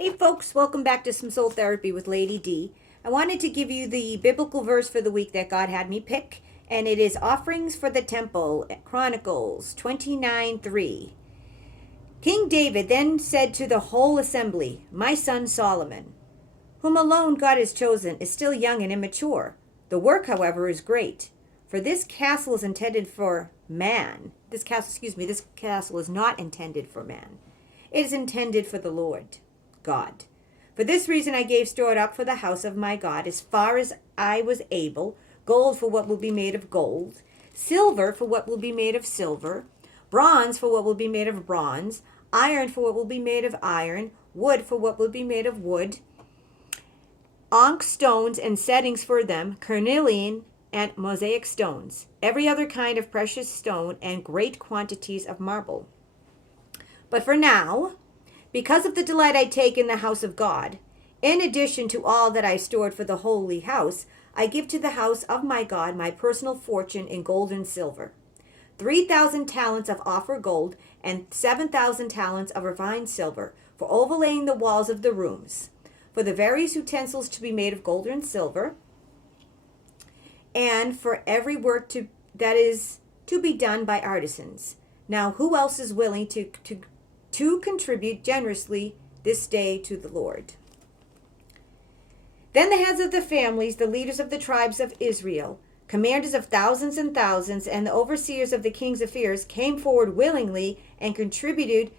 Hey folks, welcome back to Some Soul Therapy with Lady D. I wanted to give you the biblical verse for the week that God had me pick, and it is Offerings for the Temple, Chronicles 29:3. King David then said to the whole assembly, "My son Solomon, whom alone God has chosen, is still young and immature. The work, however, is great. For this castle is intended for man. This castle is not intended for man. It is intended for the Lord God. For this reason I gave stored up for the house of my God as far as I was able, gold for what will be made of gold, silver for what will be made of silver, bronze for what will be made of bronze, iron for what will be made of iron, wood for what will be made of wood, onyx stones and settings for them, carnelian and mosaic stones, every other kind of precious stone, and great quantities of marble. But for now, because of the delight I take in the house of God, in addition to all that I stored for the holy house, I give to the house of my God my personal fortune in gold and silver, 3,000 talents of offer gold and 7,000 talents of refined silver for overlaying the walls of the rooms, for the various utensils to be made of gold and silver, and for every work that is to be done by artisans. Now, who else is willing to contribute generously this day to the Lord?" Then the heads of the families, the leaders of the tribes of Israel, commanders of thousands and thousands, and the overseers of the king's affairs came forward willingly and contributed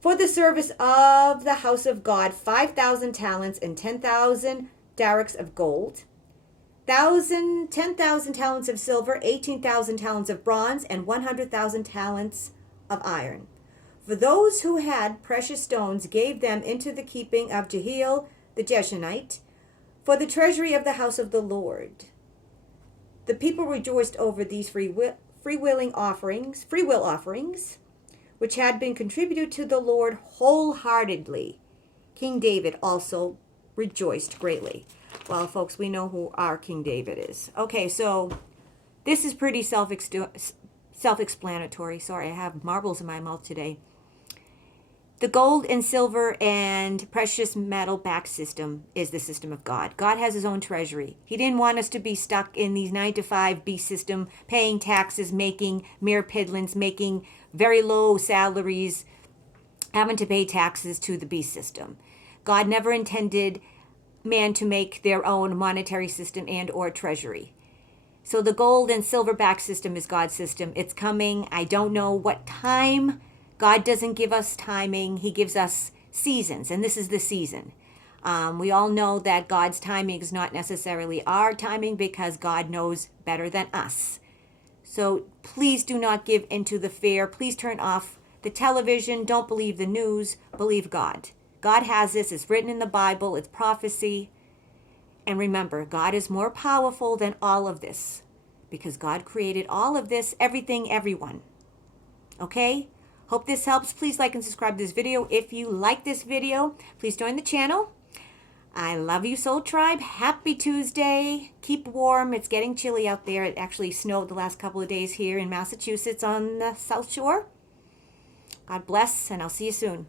for the service of the house of God 5,000 talents and 10,000 darics of gold, 10,000 talents of silver, 18,000 talents of bronze, and 100,000 talents of iron. For those who had precious stones gave them into the keeping of Jehiel the Jeshonite, for the treasury of the house of the Lord. The people rejoiced over these free will offerings, which had been contributed to the Lord wholeheartedly. King David also rejoiced greatly. Well, folks, we know who our King David is. Okay, so this is pretty self-explanatory. Sorry, I have marbles in my mouth today. The gold and silver and precious metal back system is the system of God. God has his own treasury. He didn't want us to be stuck in these 9-to-5 beast system, paying taxes, making mere piddlings, making very low salaries, having to pay taxes to the beast system. God never intended man to make their own monetary system and or treasury. So the gold and silver back system is God's system. It's coming. I don't know what time. God doesn't give us timing. He gives us seasons, and this is the season. We all know that God's timing is not necessarily our timing because God knows better than us. So please do not give into the fear. Please turn off the television. Don't believe the news. Believe God. God has this. It's written in the Bible. It's prophecy. And remember, God is more powerful than all of this because God created all of this, everything, everyone. Okay? Hope this helps. Please like and subscribe to this video. If you like this video, please join the channel. I love you, Soul Tribe. Happy Tuesday. Keep warm. It's getting chilly out there. It actually snowed the last couple of days here in Massachusetts on the South Shore. God bless, and I'll see you soon.